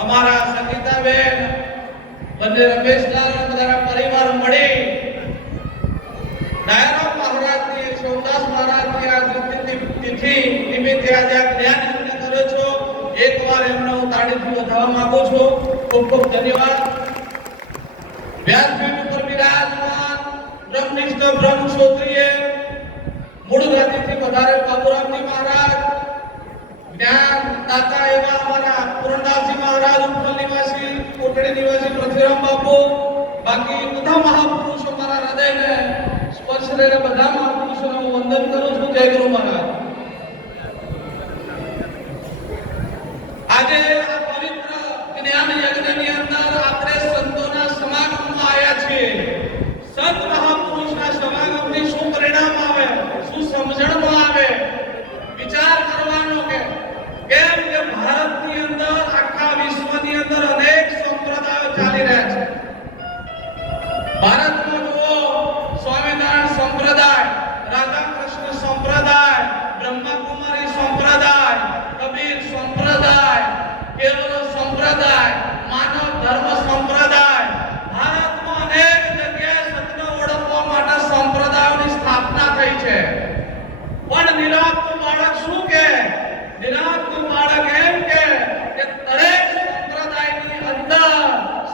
અમારા સગીતાબેન બંને રમેશલાલ અને બધાના પરિવાર મળી દયારામ મહારાજની સોમદાસ મહારાજની આ તિથિ નિમિત્તે આજે જ્ઞાન યજ્ઞ કર્યો છો. એકવાર એમનો હું તાળીથી વધાવવા માંગુ છું. ખૂબ ખૂબ ધન્યવાદ. વ્યાસપીઠ ઉપર બિરાજમાન બ્રહ્મનિષ્ઠ બ્રહ્મ ક્ષોત્રિય મૂળ ગાદીથી વધારે બાબુરામજી મહારાજ, જ્ઞાન દાતા એવા અમારા પૂર્ણદાસજી મહારાજ, ઉત્પલ નિવાસી, કોટડી નિવાસી પૃથ્વીરામ બાપુ, બાકી બધા મહાપુરુષો મારા હૃદયને સ્પર્શ કરીને બધા મહાપુરુષોને હું વંદન કરું છું. જય ગુરુ મહારાજ. આજે આ પવિત્ર જ્ઞાન યજ્ઞની અંદર આપણે સંતોના સમાગમમાં આવ્યા છીએ. સંત મહાપુરુષના સમાગમથી શું પરિણામ આવે, શું સમજણમાં આવે, વિચાર કરવાનો કે કેમ કે ભારતની અંદર, આખા વિશ્વની અંદર અનેક સંપ્રદાયો ચાલી રહ્યા છે. ભારતમાં જુઓ, સ્વામિનારાયણ સંપ્રદાય, રાધા કૃષ્ણ સંપ્રદાય, બ્રહ્મકુમારી સંપ્રદાય, કબીર સંપ્રદાય, કેવલ સંપ્રદાય, માનવ ધર્મ સંપ્રદાય. ભારતમાં અનેક જગ્યાએ સત્યને ઓળખવા માટે સંપ્રદાયોની સ્થાપના થઈ છે. પણ નિરાંતનું બાળક શું કે? નિરાંતનું બાળક એમ કે દરેક સંપ્રદાયની અંદર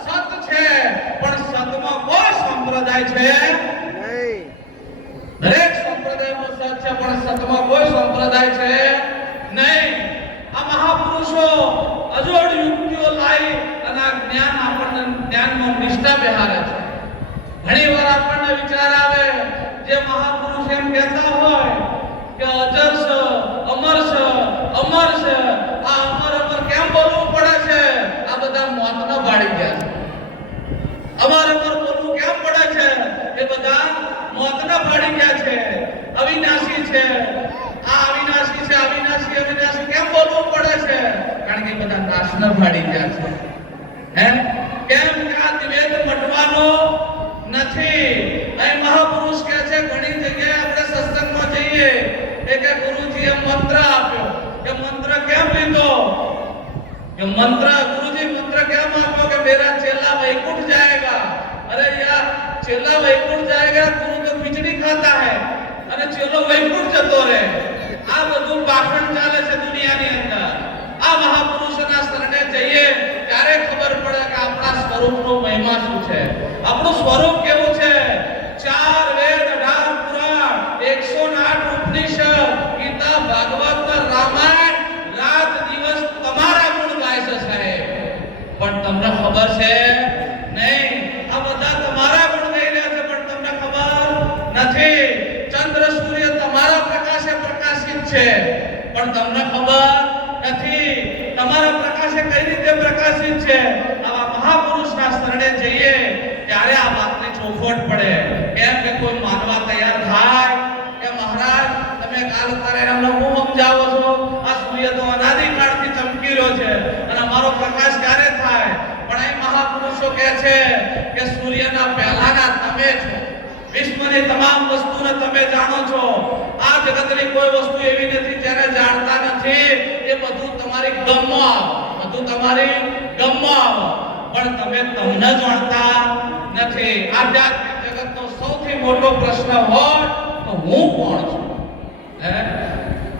સત છે, પણ સતમાં કોઈ સંપ્રદાય છે નહીં. દરેક સંપ્રદાયમાં સત છે, પણ સતમાં કોઈ સંપ્રદાય છે નહીં. આ મહાપુરુષો અજોડ યુક્તિઓ લાવી અને આ જ્ઞાન આપણને જ્ઞાનમાં નિષ્ઠા બેહારે છે. ઘણીવાર આપણને વિચાર આવે, જે મહાપુરુષ એમ કહેતા હોય કે અજર છે, અમર છે, અમર છે, આ અમર અમર કેમ બોલવું પડે છે? આ બધા મોતના બાળી ગયા છે. અમર અમર બોલવું કેમ પડે છે? એ બધા મોતના બાળી ગયા છે. અવિનાશી છે, આ અવિનાશી છે, અવિનાશી અવિનાશી કેમ બોલવું પડે છે? કારણ કે બધા નાશના બાળી ગયા છે. હે કેમ કે આ દ્વૈત મટવાનો નથી. અહીં મહાપુરુષ કહે છે, ઘણી જગ્યાએ આપણે સત્સંગમાં જઈએ કે ગુરુજીએ મંત્ર આપ્યો. કે મંત્ર કેમ લીધો? કે મંત્ર ગુરુજી મંત્ર કેમ આપ્યો? કે મેરા ચેલા વૈકુંઠ જાયેગા. અરે યાર, ચેલા વૈકુંઠ જાયેગા, ગુરુ તો ખીચડી ખાતા હે અને ચેલો વૈકુંઠ જતો રહે. આ બધું પાખંડ ચાલે છે દુનિયાની અંદર. આ મહાપુરુષોના શરણે જઈએ ત્યારે ખબર પડે કે આપણા સ્વરૂપનો મહિમા શું છે, આપણું સ્વરૂપ કેવું છે. 4 વેદ, 18 પુરાણ, 108 ઉપનિષદ, ગીતા, ભાગવત, રામાયણ, રાત દિવસ તમારા ગુણ ગાય છે સાહેબ. પણ તમને ખબર છે નહીં, આ બધા તમારા ગુણ ગાઈ રહ્યા છે, પણ તમને ખબર નથી. ચંદ્ર સૂર્ય તમારા પ્રકાશે પ્રકાશિત છે, પણ તમને ખબર નથી તમારા પ્રકાશે કઈ રીતે પ્રકાશિત છે. આવા મહાપુરુષના શરણે જઈએ ત્યારે આ વાતની ચોખવટ પડે. કેમ કે કોઈ માનવા તૈયાર થાય કે મહારાજ તમે કાલ તારે અમને હું સમજાવો છો, આ સૂર્ય તો અનાદિકાળથી ચમકી રહ્યો છે અને અમારો પ્રકાશ ક્યારે થાય? પણ અહીં મહાપુરુષો કહે છે કે સૂર્યના પહેલાના તમે છો, વિશ્વની તમામ વસ્તુને તમે જાણો છો. આ જગતની કોઈ વસ્તુ એવી નથી જેને જાણતા નથી. એ બધું તમારી ગમમાં, બધું તમારી ગમમાં, પણ તમે તમને જાણતા નથી. આધ્યાત્મિક જગતનો સૌથી મોટો પ્રશ્ન હોય તો હું કોણ છું?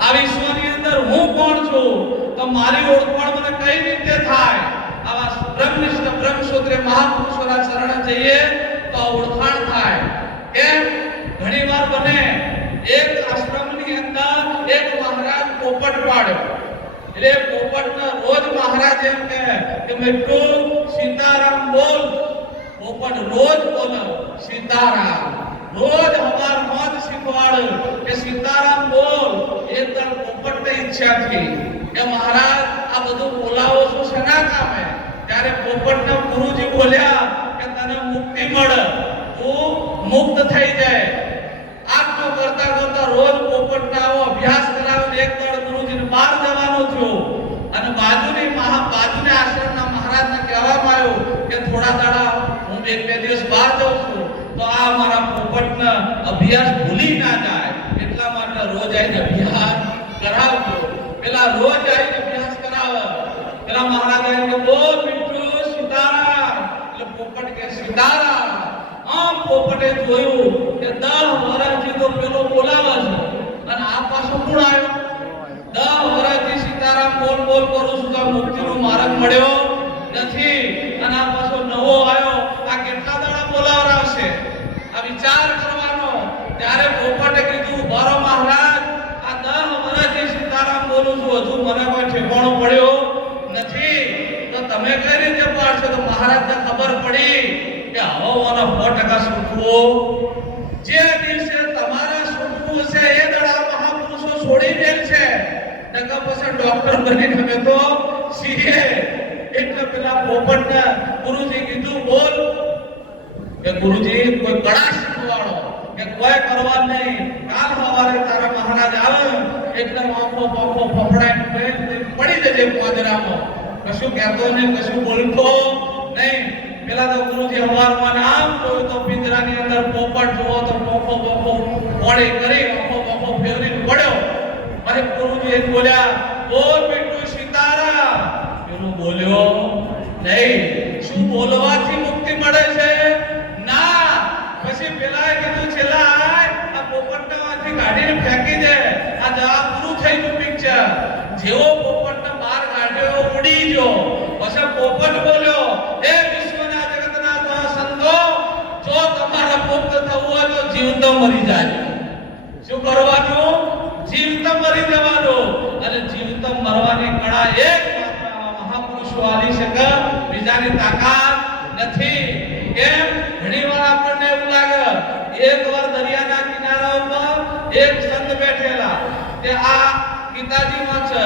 આ વિશ્વની અંદર હું કોણ છું? તો મારી ઓળખાણ મને કઈ રીતે થાય? આવા બ્રહ્મનિષ્ઠ બ્રહ્મસૂત્રી મહાપુરુષોના શરણે જઈએ તો ઓળખાણ થાય. કેમ? ઘણીવાર બને એક આશ્રમની અંદર એક મહારાજ પોપટ પાડ્યો. એટલે પોપટને રોજ મહારાજ એમ કહે કે મિત્રુ સીતારામ બોલ. પોપટ રોજ બોલે સીતારામ, રોજ હવારમાં જ શીખવાડે કે સીતારામ બોલ. એક દર પોપટને ઈચ્છા થઈ કે મહારાજ આ બધું બોલાવો છો શેના કામે? ત્યારે પોપટને ગુરુજી બોલ્યા કે તને મુક્તિ મળે, તું મુક્ત થઈ જાય. આટલું કરતા કરતા રોજ પોપટને આવો અભ્યાસ કરાવીને એક દર ગુરુજીને બહાર જવાનું થયું અને બાજુની આશ્રમના મહારાજને કહેવામાં આવ્યું કે થોડા દાડા હું 1-2 દિવસ બહાર જાઉં છું, તો આ મારા પોપટને અભ્યાસ ભૂલી ના જાય એટલા માટે રોજ આવીને અભ્યાસ કરાવજો. પેલા રોજ આવીને અભ્યાસ કરાવે. પેલા મહારાજ આવીને કે બોલ મીઠુ સીતારામ. એટલે પોપટ કે સીતારામ. આમ પોપટે જોયું કે 10 વર્ષથી તો પેલો બોલાવે છે અને આ પાછો કોણ આવ્યો? 10 વર્ષથી સીતારામ બોલ બોલ કરું છું તો મુક્તિનો માર્ગ મળ્યો નથી અને આ પાછો નવો આવ્યો. આ કેટલા દાડા બોલાવરાવશે? આ વિચાર કરવાનો. ત્યારે પોપટે કીધું બારો મહારાજ, આ 10 વર્ષથી સીતારામ બોલું છું, હજુ મને કોઈ ઠેકાણો પડ્યો નથી, તો તમે કઈ રીતે પાડશો? તો મહારાજને ખબર પડી કે હવે મને 100% છૂટવું. જે દિવસે તમારા છૂટવું છે એ દાડા મહાપુરુષો છોડી દે છે. ટકા પછી ડોક્ટર બનીને અમે તો સીએ. એટલે પેલા પોપટને ગુરુજી કીધું બોલ કે ગુરુજી કોઈ કળા શીખવાડો કે કોઈ કરવા નહીં. કાલ સવારે તારા મહારાજ આવે એટલે આંખો પાંખો ફફડાઈને પડી જજે પાંજરામાં. કશું કહેતો નહીં, કશું બોલતો નહીં. પેલા તો ગુરુજી હવારમાં આમ જોયું તો પિંજરાની અંદર પોપટ જોવો તો પોખો પોખો મોડી કરી આંખો પાંખો ફેરવીને પડ્યો. પછી ગુરુજી એ બોલ્યા બોલ મીઠુ સીતારામ. પેલું બોલ્યો નહીં. શું બોલવાથી મુક્તિ મળે છે? ના. પછી પેલાએ કીધું છેલ્લા આ પોપટમાંથી કાઢીને ફેંકી દે. આ જવાબ પૂરું થઈ ગયું પિક્ચર. જેવો પોપટને બહાર કાઢ્યો ઉડી ગયો. પછી પોપટ બોલ્યો એ વિશ્વના જગતના સંતો, જો તમારે મુક્ત થવું હોય તો જીવતો મરી જાય. શું કરવાનું? જીવતો મરી જવાનું. અને જીવતો મરવાની કળા એક મહાપુરુષો આલી શકે, બીજાની તાકાત નથી. કેમ? ઘણીવાર આપણને એવું લાગે. એકવાર દરિયાના કિનારા ઉપર એક સંત બેઠેલા. તે આ ગીતાજીમાં છે,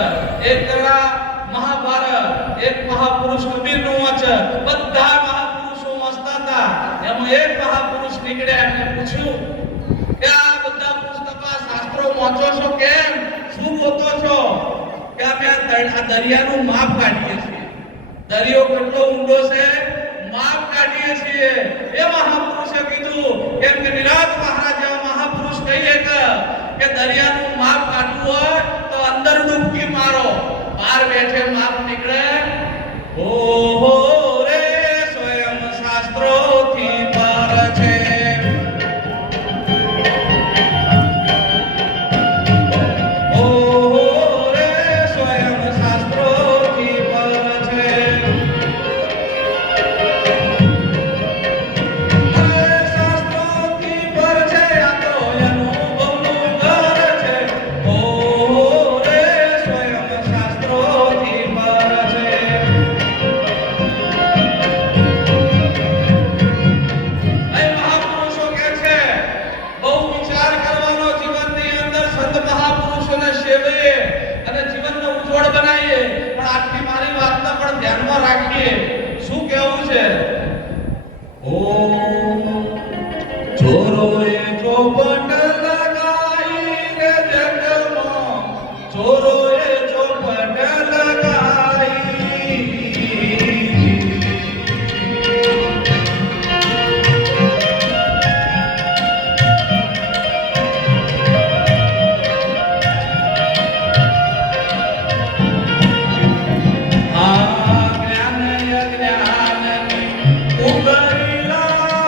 એક કળા મહાભારત, એક મહાપુરુષ કબીરનું વાંચે. બધા મહાપુરુષો વાંચતા હતા. એમાં એક મહાપુરુષ નીકળ્યા. એમને પૂછ્યું કે આ બધા પુસ્તકો શાસ્ત્રો વાંચો છો કેમ? શું ગોતો છો? કે અમે આ દરિયાનું માપ કાઢીએ છીએ. દરિયો કેટલો ઊંડો છે માપ કાઢીએ છીએ. એ મહાપુરુષે કીધું કેમ કે નિરાત મહારાજ જેવા મહાપુરુષ કહીએ કે દરિયાનું માપ કાઢવું હોય તો અંદર ડૂબકી મારો, બહાર બેઠે માપ નીકળે. ઓહો રે સ્વયં શાસ્ત્રોથી પર છે. શું કહેવું છે? ઓમ ચોરોએ ચોપટ લગાઈ રે જગમાં, ચોરોએ ચોપટ લગાઈ. ઉગરીલા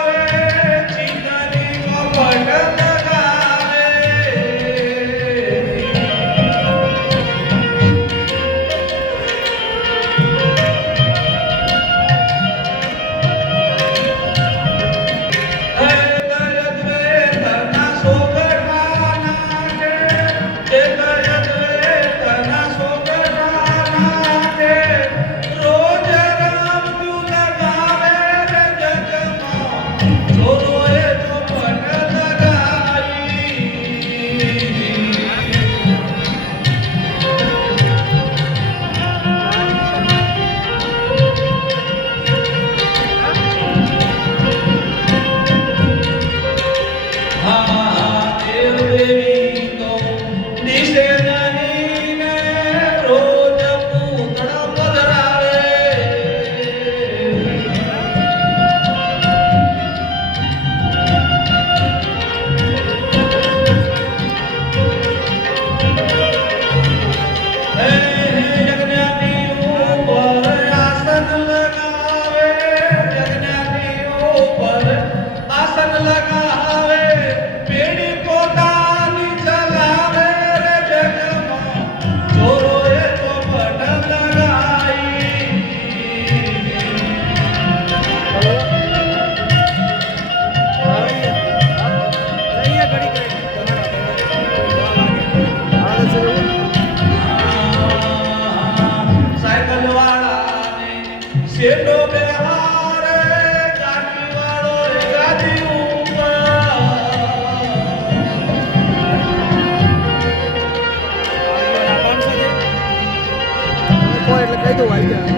કહી દઉં આવી ગયા